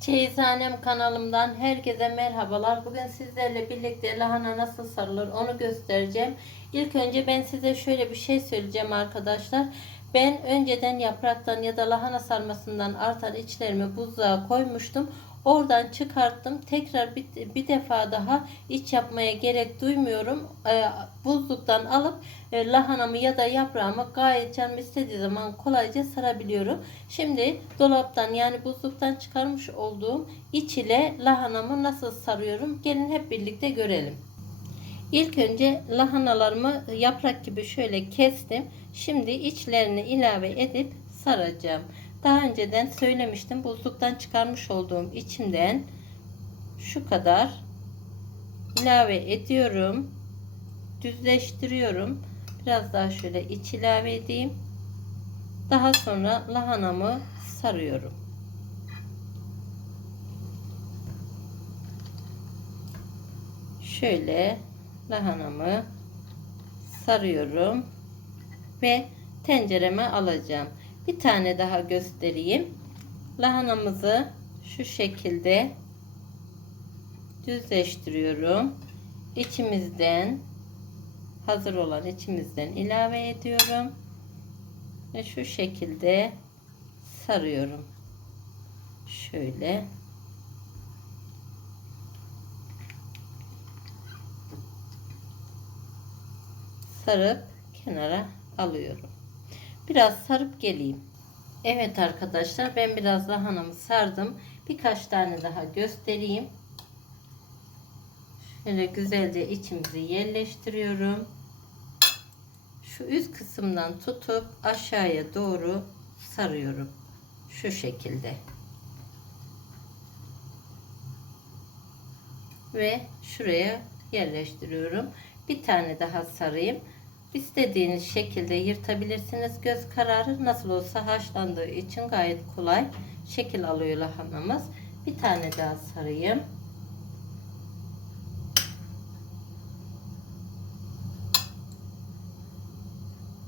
Çeyizhanem kanalımdan herkese merhabalar. Bugün sizlerle birlikte lahana nasıl sarılır onu göstereceğim. İlk önce ben size şöyle bir şey söyleyeceğim arkadaşlar. Ben önceden yapraktan ya da lahana sarmasından artan içlerimi buzluğa koymuştum. Oradan çıkarttım. Tekrar bir, bir defa daha iç yapmaya gerek duymuyorum. Ee, buzluktan alıp e, lahanamı ya da yaprağımı gayet canım istediği zaman kolayca sarabiliyorum. Şimdi dolaptan yani buzluktan çıkarmış olduğum iç ile lahanamı nasıl sarıyorum? Gelin hep birlikte görelim. İlk önce lahanalarımı yaprak gibi şöyle kestim. Şimdi içlerini ilave edip saracağım. Daha önceden söylemiştim. Buzluktan çıkarmış olduğum içimden şu kadar ilave ediyorum. Düzleştiriyorum. Biraz daha şöyle iç ilave edeyim. Daha sonra lahanamı sarıyorum. Şöyle lahanamı sarıyorum ve tencereme alacağım. Bir tane daha göstereyim. Lahanamızı şu şekilde düzleştiriyorum. İçimizden hazır olan içimizden ilave ediyorum. Ve şu şekilde sarıyorum. Şöyle sarıp kenara alıyorum. Biraz sarıp geleyim. Evet arkadaşlar ben biraz lahanamı sardım. Birkaç tane daha göstereyim. Şöyle güzelce içimizi yerleştiriyorum. Şu üst kısımdan tutup aşağıya doğru sarıyorum. Şu şekilde. Ve şuraya yerleştiriyorum. Bir tane daha sarayım. İstediğiniz şekilde yırtabilirsiniz. Göz kararı nasıl olsa haşlandığı için gayet kolay şekil alıyor lahanamız. Bir tane daha sarayım.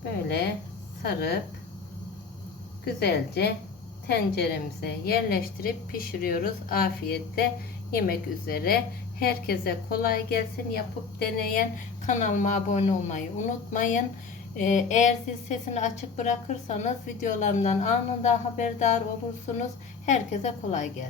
Böyle sarıp güzelce tenceremize yerleştirip pişiriyoruz. Afiyetle yemek üzere. Herkese kolay gelsin. Yapıp deneyen kanalıma abone olmayı unutmayın. Ee, Eğer siz sesini açık bırakırsanız videolarımdan anında haberdar olursunuz. Herkese kolay gelsin.